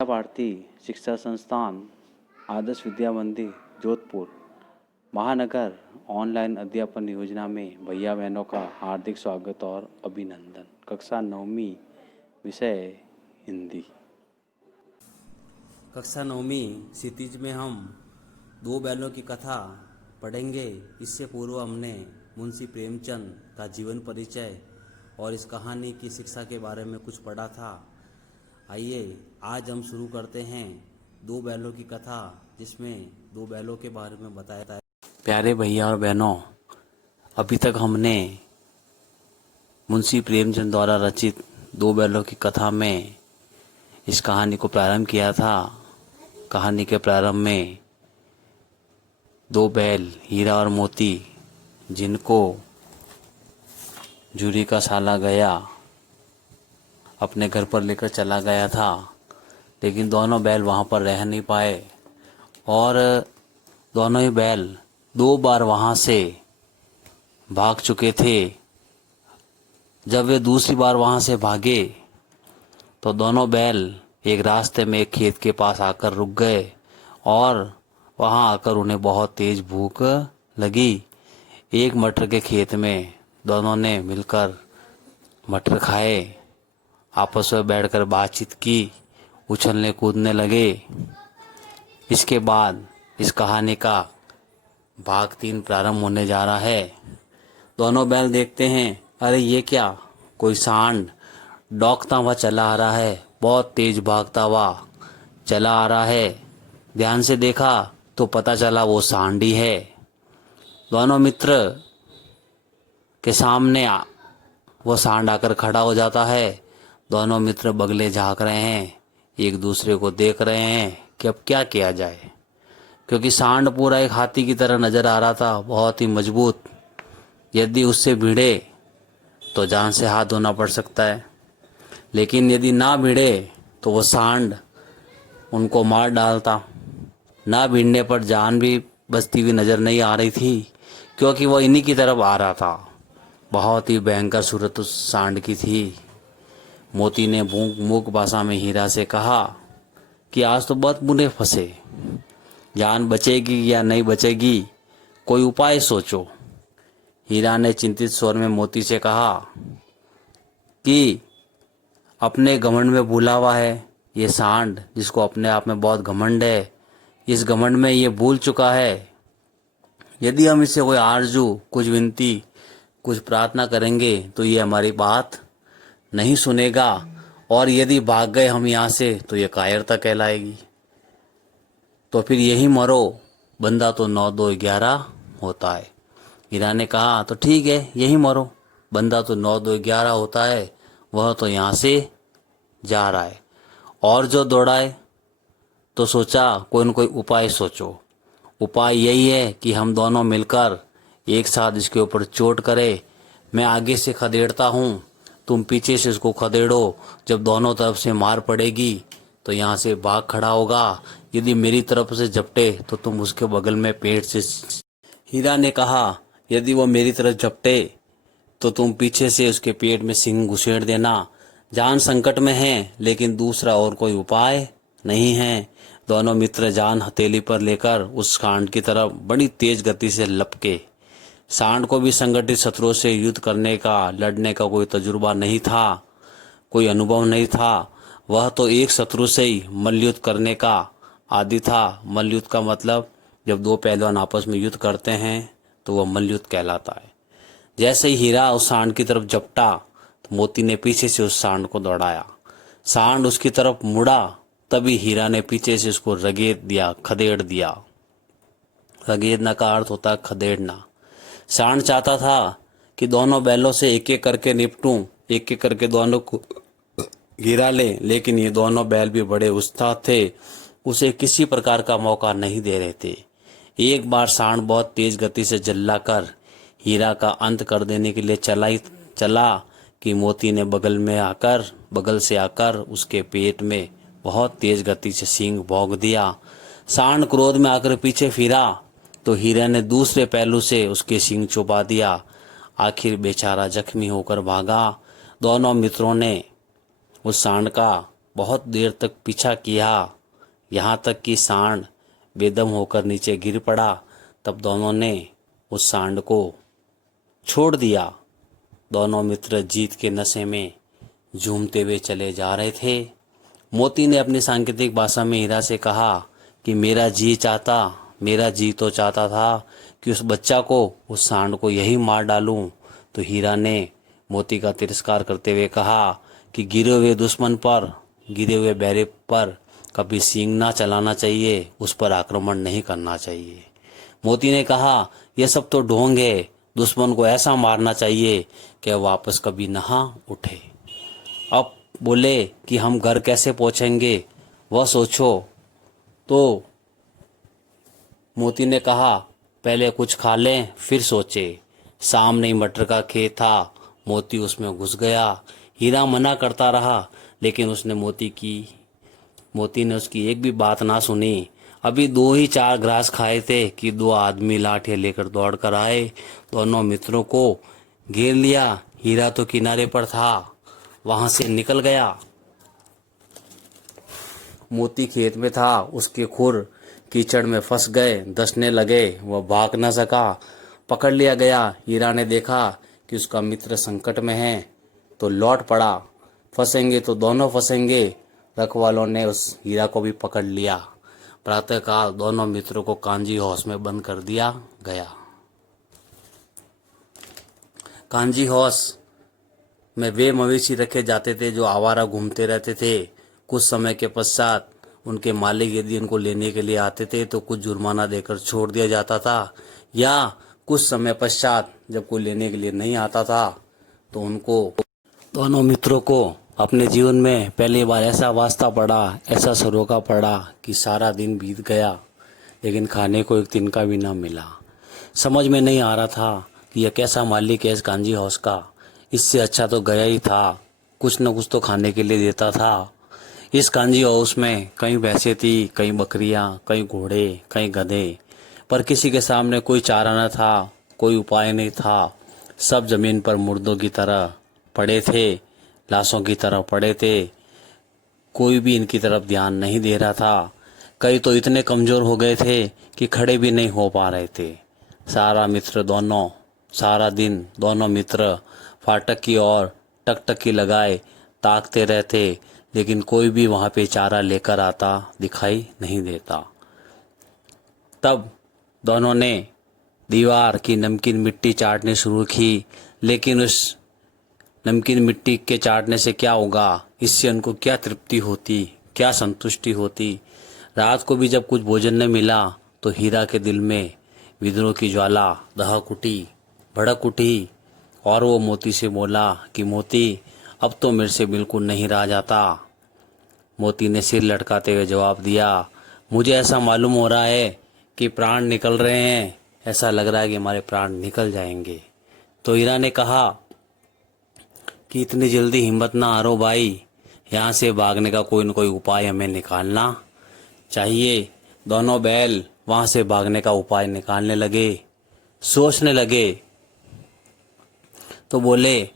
भारती शिक्षा संस्थान आदर्श विद्या मंदिर जोधपुर महानगर ऑनलाइन अध्यापन योजना में भैया बहनों का हार्दिक स्वागत और अभिनंदन। कक्षा 9वीं विषय हिंदी। कक्षा 9वीं क्षितिज में हम दो बैलों की कथा पढ़ेंगे। इससे पूर्व हमने मुंशी प्रेमचंद का जीवन परिचय और इस कहानी की शिक्षा के बारे में कुछ पढ़ा था। आइए आज हम शुरू करते हैं दो बैलों की कथा, जिसमें दो बैलों के बारे में बताया था। प्यारे भैया और बहनों, अभी तक हमने मुंशी प्रेमचंद द्वारा रचित दो बैलों की कथा में इस कहानी को प्रारंभ किया था। कहानी के प्रारंभ में दो बैल हीरा और मोती, जिनको जूरी का साला गया अपने घर पर लेकर चला गया था, लेकिन दोनों बैल वहाँ पर रह नहीं पाए और दोनों ही बैल दो बार वहाँ से भाग चुके थे। जब वे दूसरी बार वहाँ से भागे तो दोनों बैल एक रास्ते में एक खेत के पास आकर रुक गए और वहाँ आकर उन्हें बहुत तेज भूख लगी। एक मटर के खेत में दोनों ने मिलकर मटर खाए, आपस में बैठकर बातचीत की, उछलने कूदने लगे। इसके बाद इस कहानी का भाग 3 प्रारंभ होने जा रहा है। दोनों बैल देखते हैं, अरे ये क्या, कोई सांड डौकता हुआ चला आ रहा है, बहुत तेज भागता हुआ चला आ रहा है। ध्यान से देखा तो पता चला वो सांड ही है। दोनों मित्र के सामने वो सांड आकर खड़ा हो जाता है। दोनों मित्र बगले झांक रहे हैं, एक दूसरे को देख रहे हैं कि अब क्या किया जाए, क्योंकि सांड पूरा एक हाथी की तरह नजर आ रहा था, बहुत ही मजबूत। यदि उससे भिड़े तो जान से हाथ धोना पड़ सकता है, लेकिन यदि ना भिड़े तो वो सांड उनको मार डालता। ना भिड़ने पर जान भी बचती हुई नजर नहीं आ रही थी, क्योंकि वो इन्हीं की तरफ आ रहा था। बहुत ही भयंकर सूरत उस सांड की थी। मोती ने मूक भाषा में हीरा से कहा कि आज तो बहुत बुरे फंसे, जान बचेगी या नहीं बचेगी, कोई उपाय सोचो। हीरा ने चिंतित स्वर में मोती से कहा कि अपने घमंड में भूला हुआ है ये सांड, जिसको अपने आप में बहुत घमंड है, इस घमंड में ये भूल चुका है। यदि हम इसे कोई आरजू, कुछ विनती, कुछ प्रार्थना करेंगे तो ये हमारी बात नहीं सुनेगा, और यदि भाग गए हम यहाँ से तो ये कायरता कहलाएगी। तो फिर यही मरो, बंदा तो 9 2 11 होता है। हीरा ने कहा तो ठीक है, यही मरो, बंदा तो 9 2 11 होता है, वह तो यहाँ से जा रहा है। और जो दौड़ाए तो सोचा कोई न कोई उपाय सोचो। उपाय यही है कि हम दोनों मिलकर एक साथ इसके ऊपर चोट करें। मैं आगे से खदेड़ता हूँ, तुम पीछे से इसको खदेड़ो। जब दोनों तरफ से मार पड़ेगी तो यहाँ से भाग खड़ा होगा। यदि मेरी तरफ से झपटे तो तुम उसके बगल में पेट से। हीरा ने कहा यदि वो मेरी तरफ झपटे तो तुम पीछे से उसके पेट में सिंग घुसेड़ देना। जान संकट में है, लेकिन दूसरा और कोई उपाय नहीं है। दोनों मित्र जान हथेली पर लेकर उस सांड की तरफ बड़ी तेज गति से लपके। सांड को भी संगठित शत्रुओं से युद्ध करने का, लड़ने का कोई तजुर्बा नहीं था, कोई अनुभव नहीं था। वह तो एक शत्रु से ही मल्लयुद्ध करने का आदी था। मल्लयुद्ध का मतलब जब दो पहलवान आपस में युद्ध करते हैं तो वह मल्लयुद्ध कहलाता है। जैसे ही हीरा उस सांड की तरफ झपटा तो मोती ने पीछे से उस सांड को दौड़ाया। सांड उसकी तरफ मुड़ा, तभी हीरा ने पीछे से उसको रगेद दिया, खदेड़ दिया। रगेदना का अर्थ होता है खदेड़ना। सांड चाहता था कि दोनों बैलों से एक एक करके निपटूं, एक एक करके दोनों को गिरा ले, लेकिन ये दोनों बैल भी बड़े उस्ताद थे, उसे किसी प्रकार का मौका नहीं दे रहे थे। एक बार सांड बहुत तेज गति से जल्लाकर हीरा का अंत कर देने के लिए चला कि मोती ने बगल से आकर उसके पेट में बहुत तेज गति से सींग भोंक दिया। सांड क्रोध में आकर पीछे फिरा तो हीरा ने दूसरे पहलू से उसके सींग चुबा दिया। आखिर बेचारा जख्मी होकर भागा। दोनों मित्रों ने उस सांड का बहुत देर तक पीछा किया, यहाँ तक कि सांड बेदम होकर नीचे गिर पड़ा। तब दोनों ने उस सांड को छोड़ दिया। दोनों मित्र जीत के नशे में झूमते हुए चले जा रहे थे। मोती ने अपनी सांकेतिक भाषा में हीरा से कहा कि मेरा जी तो चाहता था कि उस बच्चा को, उस सांड को यही मार डालूं। तो हीरा ने मोती का तिरस्कार करते हुए कहा कि गिरे हुए दुश्मन पर, गिरे हुए बैरे पर कभी सींग ना चलाना चाहिए, उस पर आक्रमण नहीं करना चाहिए। मोती ने कहा यह सब तो ढोंग है, दुश्मन को ऐसा मारना चाहिए कि वापस कभी नहा उठे। अब बोले कि हम घर कैसे पहुंचेंगे वह सोचो। तो मोती ने कहा पहले कुछ खा लें फिर सोचे। सामने ही मटर का खेत था, मोती उसमें घुस गया। हीरा मना करता रहा लेकिन मोती ने उसकी एक भी बात ना सुनी। अभी 2 ही 4 ग्रास खाए थे कि 2 आदमी लाठियां लेकर दौड़ कर आए। दोनों मित्रों को घेर लिया। हीरा तो किनारे पर था, वहां से निकल गया। मोती खेत में था, उसके खुर कीचड़ में फंस गए, धंसने लगे, वह भाग न सका, पकड़ लिया गया। हीरा ने देखा कि उसका मित्र संकट में है तो लौट पड़ा। फंसेंगे तो दोनों फंसेंगे। रखवालों ने उस हीरा को भी पकड़ लिया। प्रातःकाल दोनों मित्रों को कांजी हाउस में बंद कर दिया गया। कांजी हाउस में वे मवेशी रखे जाते थे जो आवारा घूमते रहते थे। कुछ समय के पश्चात उनके मालिक यदि उनको लेने के लिए आते थे तो कुछ जुर्माना देकर छोड़ दिया जाता था, या कुछ समय पश्चात जब कोई लेने के लिए नहीं आता था तो उनको, दोनों मित्रों को अपने जीवन में पहली बार ऐसा वास्ता पड़ा, ऐसा सरोका पड़ा कि सारा दिन बीत गया लेकिन खाने को एक तिनका भी न मिला। समझ में नहीं आ रहा था कि यह कैसा मालिक है इस कांजी हाउस का। इससे अच्छा तो गया ही था, कुछ न कुछ तो खाने के लिए देता था। इस कांजी हाउस में कई भैंसें थी, कई बकरियां, कई घोड़े, कई गधे, पर किसी के सामने कोई चारा न था, कोई उपाय नहीं था। सब जमीन पर मुर्दों की तरह पड़े थे, लाशों की तरह पड़े थे। कोई भी इनकी तरफ ध्यान नहीं दे रहा था। कई तो इतने कमजोर हो गए थे कि खड़े भी नहीं हो पा रहे थे। सारा दिन दोनों मित्र फाटक की ओर टकटकी लगाए ताकते रहते, लेकिन कोई भी वहां पे चारा लेकर आता दिखाई नहीं देता। तब दोनों ने दीवार की नमकीन मिट्टी चाटनी शुरू की, लेकिन उस नमकीन मिट्टी के चाटने से क्या होगा, इससे उनको क्या तृप्ति होती, क्या संतुष्टि होती। रात को भी जब कुछ भोजन न मिला तो हीरा के दिल में विद्रोह की ज्वाला दहक उठी, भड़क उठी, और वो मोती से बोला कि मोती, अब तो मेरे से बिल्कुल नहीं रहा जाता। मोती ने सिर लटकाते हुए जवाब दिया, मुझे ऐसा मालूम हो रहा है कि प्राण निकल रहे हैं, ऐसा लग रहा है कि हमारे प्राण निकल जाएंगे। तो हीरा ने कहा कि इतनी जल्दी हिम्मत ना हारो भाई, यहाँ से भागने का कोई न कोई उपाय हमें निकालना चाहिए। दोनों बैल वहां से भागने का उपाय निकालने लगे, सोचने लगे। तो बोले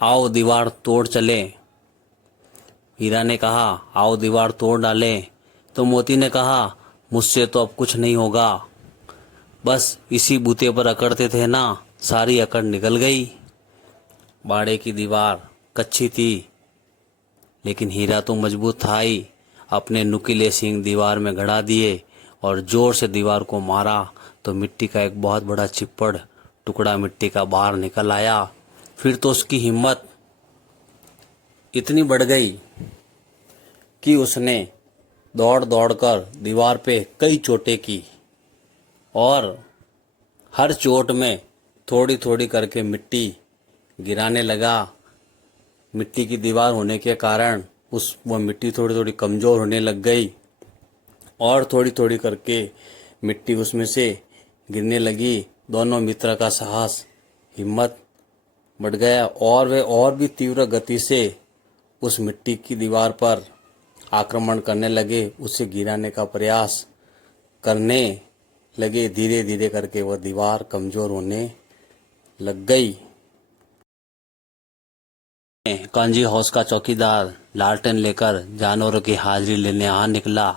आओ दीवार तोड़ चले। हीरा ने कहा आओ दीवार तोड़ डालें। तो मोती ने कहा मुझसे तो अब कुछ नहीं होगा, बस इसी बूते पर अकड़ते थे ना, सारी अकड़ निकल गई। बाड़े की दीवार कच्ची थी लेकिन हीरा तो मजबूत था ही। अपने नुकीले सींग दीवार में गड़ा दिए और जोर से दीवार को मारा तो मिट्टी का एक बहुत बड़ा चिप्पड़ टुकड़ा मिट्टी का बाहर निकल आया। फिर तो उसकी हिम्मत इतनी बढ़ गई कि उसने दौड़ दौड़ कर दीवार पे कई चोटें की और हर चोट में थोड़ी थोड़ी करके मिट्टी गिराने लगा। मिट्टी की दीवार होने के कारण वो मिट्टी थोड़ी थोड़ी कमज़ोर होने लग गई और थोड़ी थोड़ी करके मिट्टी उसमें से गिरने लगी। दोनों मित्र का साहस, हिम्मत बढ़ गया और वे और भी तीव्र गति से उस मिट्टी की दीवार पर आक्रमण करने लगे, उसे गिराने का प्रयास करने लगे। धीरे धीरे करके वह दीवार कमज़ोर होने लग गई। कांजी हाउस का चौकीदार लालटेन लेकर जानवरों की हाजिरी लेने आ निकला।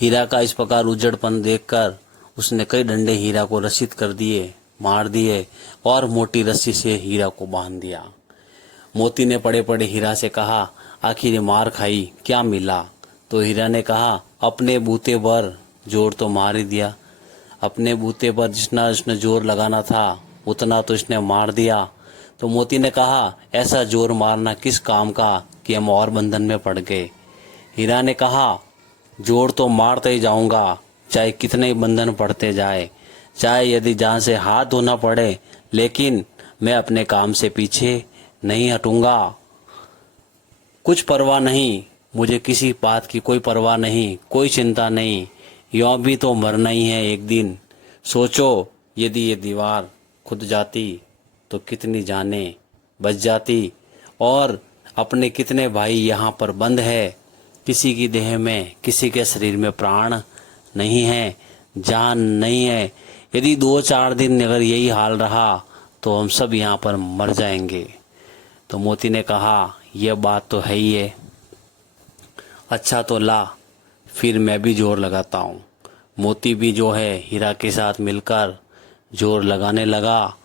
हीरा का इस प्रकार उजड़पन देखकर उसने कई डंडे हीरा को रसीद कर दिए, मार दिए और मोटी रस्सी से हीरा को बांध दिया। मोती ने पड़े पड़े हीरा से कहा, आखिर ये मार खाई, क्या मिला? तो हीरा ने कहा, अपने बूते पर जोर तो मार ही दिया। अपने बूते पर जितना उसने जोर लगाना था उतना तो इसने मार दिया। तो मोती ने कहा, ऐसा जोर मारना किस काम का कि हम और बंधन में पड़ गए। हीरा ने कहा, जोर तो मारते ही जाऊंगा, चाहे कितने ही बंधन पड़ते जाए, चाहे यदि जान से हाथ धोना पड़े, लेकिन मैं अपने काम से पीछे नहीं हटूंगा। कुछ परवाह नहीं, मुझे किसी बात की कोई परवाह नहीं, कोई चिंता नहीं। यों भी तो मरना ही है एक दिन। सोचो, यदि ये दीवार खुद जाती तो कितनी जानें बच जाती, और अपने कितने भाई यहाँ पर बंद है। किसी की देह में, किसी के शरीर में प्राण नहीं है, जान नहीं है। यदि 2-4 दिन अगर यही हाल रहा तो हम सब यहाँ पर मर जाएंगे। तो मोती ने कहा, यह बात तो है ही है। अच्छा तो ला, फिर मैं भी जोर लगाता हूँ। मोती भी जो है हीरा के साथ मिलकर जोर लगाने लगा।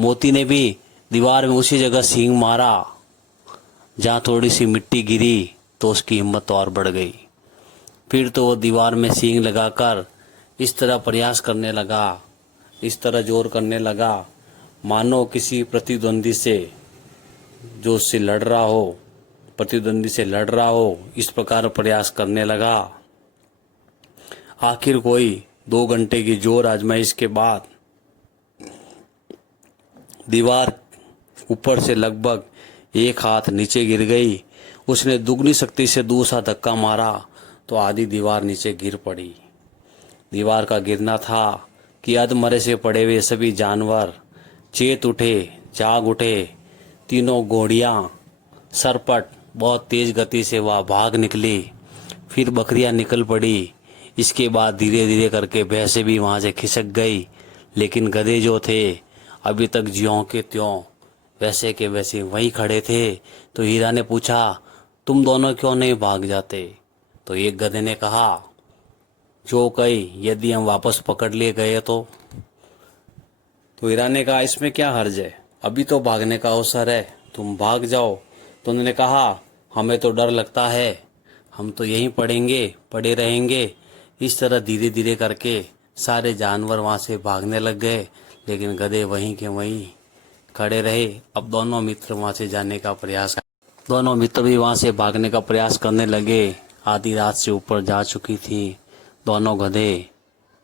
मोती ने भी दीवार में उसी जगह सींग मारा जहाँ थोड़ी सी मिट्टी गिरी तो उसकी हिम्मत और बढ़ गई। फिर तो वो दीवार में सींग लगाकर इस तरह प्रयास करने लगा, इस तरह जोर करने लगा, मानो किसी प्रतिद्वंदी से जो उससे लड़ रहा हो, प्रतिद्वंदी से लड़ रहा हो, इस प्रकार प्रयास करने लगा। आखिर कोई 2 घंटे की जोर आजमाइश के बाद दीवार ऊपर से लगभग 1 हाथ नीचे गिर गई। उसने दुगनी शक्ति से दूसरा धक्का मारा तो आधी दीवार नीचे गिर पड़ी। दीवार का गिरना था कि अधमरे से पड़े हुए सभी जानवर चेत उठे, जाग उठे। तीनों घोड़ियाँ सरपट बहुत तेज गति से वह भाग निकली। फिर बकरियां निकल पड़ी। इसके बाद धीरे धीरे करके भैंसें भी वहाँ से खिसक गई, लेकिन गधे जो थे अभी तक ज्यों के त्यों वैसे के वैसे वहीं खड़े थे। तो हीरा ने पूछा, तुम दोनों क्यों नहीं भाग जाते? तो एक गधे ने कहा, जो कही यदि हम वापस पकड़ लिए गए तो हीरा ने कहा, इसमें क्या हर्ज है, अभी तो भागने का अवसर है, तुम भाग जाओ। तो उन्होंने कहा, हमें तो डर लगता है, हम तो यहीं पड़े रहेंगे। इस तरह धीरे धीरे करके सारे जानवर वहाँ से भागने लग गए, लेकिन गधे वहीं के वहीं खड़े रहे। अब दोनों मित्र वहाँ से जाने का प्रयास, दोनों मित्र भी वहाँ से भागने का प्रयास करने लगे। आधी रात से ऊपर जा चुकी थी। दोनों गधे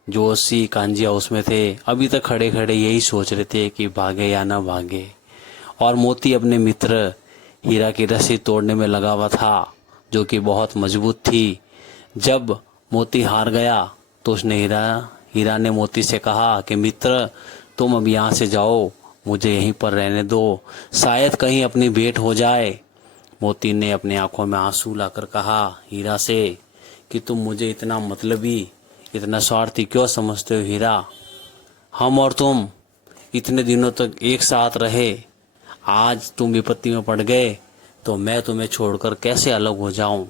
जो उसी कांजी हाउस में थे अभी तक खड़े खड़े यही सोच रहे थे कि भागे या ना भागे। और मोती अपने मित्र हीरा की रस्सी तोड़ने में लगा हुआ था, जो कि बहुत मजबूत थी। जब मोती हार गया तो उसने हीरा ने मोती से कहा कि मित्र, तुम अब यहाँ से जाओ, मुझे यहीं पर रहने दो, शायद कहीं अपनी भेंट हो जाए। मोती ने अपनी आंखों में आंसू लाकर कहा हीरा से कि तुम मुझे इतना मतलबी, इतना स्वार्थी क्यों समझते हो हीरा? हम और तुम इतने दिनों तक एक साथ रहे, आज तुम विपत्ति में पड़ गए तो मैं तुम्हें छोड़कर कैसे अलग हो जाऊं?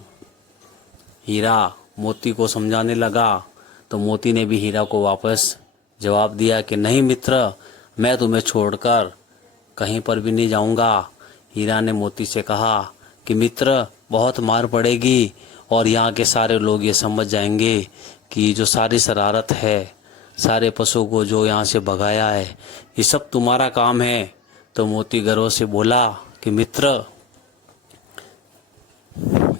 हीरा मोती को समझाने लगा। तो मोती ने भी हीरा को वापस जवाब दिया कि नहीं मित्र, मैं तुम्हें छोड़कर कहीं पर भी नहीं जाऊंगा। हीरा ने मोती से कहा कि मित्र, बहुत मार पड़ेगी और यहाँ के सारे लोग ये समझ जाएंगे कि जो सारी शरारत है, सारे पशुओं को जो यहाँ से भगाया है, ये सब तुम्हारा काम है। तो मोती गर्व से बोला कि मित्र,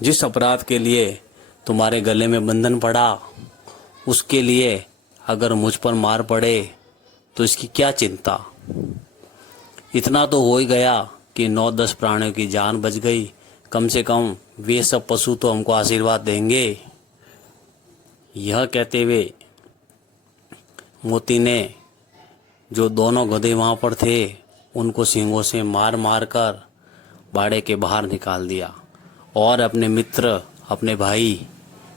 जिस अपराध के लिए तुम्हारे गले में बंधन पड़ा, उसके लिए अगर मुझ पर मार पड़े तो इसकी क्या चिंता। इतना तो हो ही गया कि 9-10 प्राणियों की जान बच गई, कम से कम वे सब पशु तो हमको आशीर्वाद देंगे। यह कहते हुए मोती ने जो दोनों गधे वहाँ पर थे उनको सींगों से मार मार कर बाड़े के बाहर निकाल दिया और अपने मित्र, अपने भाई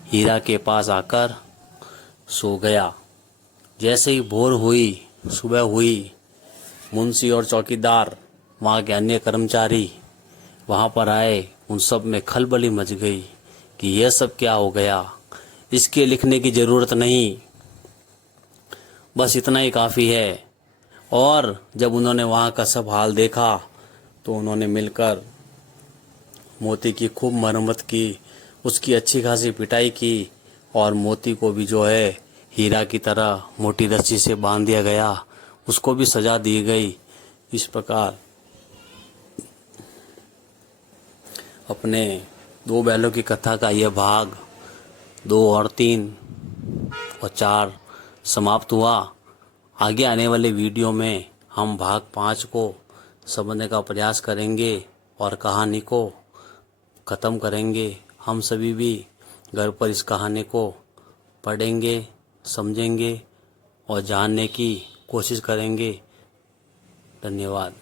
हीरा के पास आकर सो गया। जैसे ही भोर हुई, सुबह हुई, मुंशी और चौकीदार, वहाँ के अन्य कर्मचारी वहाँ पर आए उन सब में खलबली मच गई कि यह सब क्या हो गया, इसके लिखने की ज़रूरत नहीं, बस इतना ही काफ़ी है। और जब उन्होंने वहाँ का सब हाल देखा तो उन्होंने मिलकर मोती की खूब मरम्मत की, उसकी अच्छी खासी पिटाई की और मोती को भी जो है हीरा की तरह मोटी रस्सी से बांध दिया गया, उसको भी सजा दी गई। इस प्रकार अपने दो बैलों की कथा का यह भाग 2 और 3 और 4 समाप्त हुआ। आगे आने वाले वीडियो में हम भाग 5 को समझने का प्रयास करेंगे और कहानी को ख़त्म करेंगे। हम सभी भी घर पर इस कहानी को पढ़ेंगे, समझेंगे और जानने की कोशिश करेंगे। धन्यवाद।